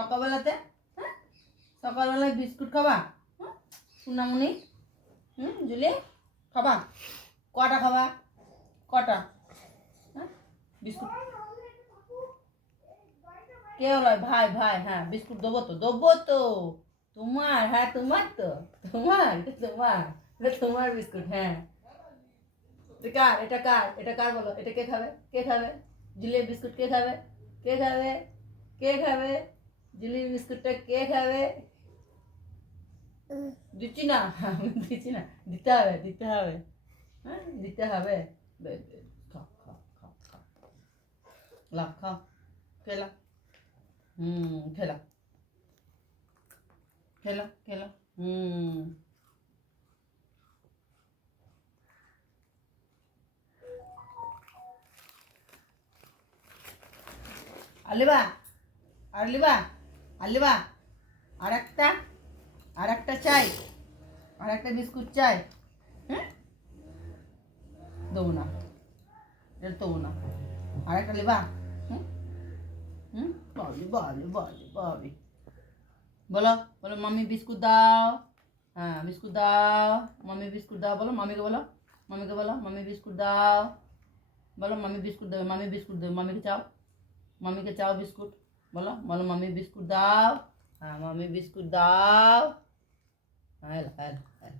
সকালবেলাতে? হ্যাঁ, সকালবেলায় বিস্কুট খাবা? সোনামণি, জুলি, খাবা? কটা খাবা? কটা? হ্যাঁ, বিস্কুট কে হলো? ভাই ভাই, হ্যাঁ বিস্কুট দেবো তো, দেবো তো। তোমার, হ্যাঁ তোমার তো, তোমার, এটা তোমার, এটা তোমার বিস্কুট। হ্যাঁ, এটা কার? এটা কার? এটা কার বলো? এটা কে খাবে? কে খাবে? জুলির বিস্কুট কে খাবে? কে খাবে? কে খাবে? জুলির বিস্কুটটা কে খাবে? দিচ্ছি না, আমি দিচ্ছি না, দিতে হবে, দিতে হবে। হ্যাঁ, দিতে হবে। খাও খাও খাও খাও, লাভ খাও, খেলা, খেলা, খেলো খেলো। আলিবা, আলিবা, আলিবা, আর একটা, আর একটা চাই, আর একটা বিস্কুট চাই। হ্যাঁ, দেবো না, এটা দেবো না। আর একটা লিবা? হুম, বাবলি বাবলি বাবলি বাবলি। বলো, বলো মাম্মি বিস্কুট দাও। হ্যাঁ, বিস্কুট দাও, মাম্মি বিস্কুট দাও, বলো মাম্মিকে, বলো মাম্মিকে, বলো মাম্মি বিস্কুট দাও, বলো মাম্মি বিস্কুট দেবে, মাম্মি বিস্কুট দেবে, মাম্মিকে চাও, মাম্মিকে চাও বিস্কুট, বলো বলো মাম্মি বিস্কুট দাও। হ্যাঁ, মাম্মি বিস্কুট দাও। হ্যাঁ, হ্যাঁ, হ্যাঁ।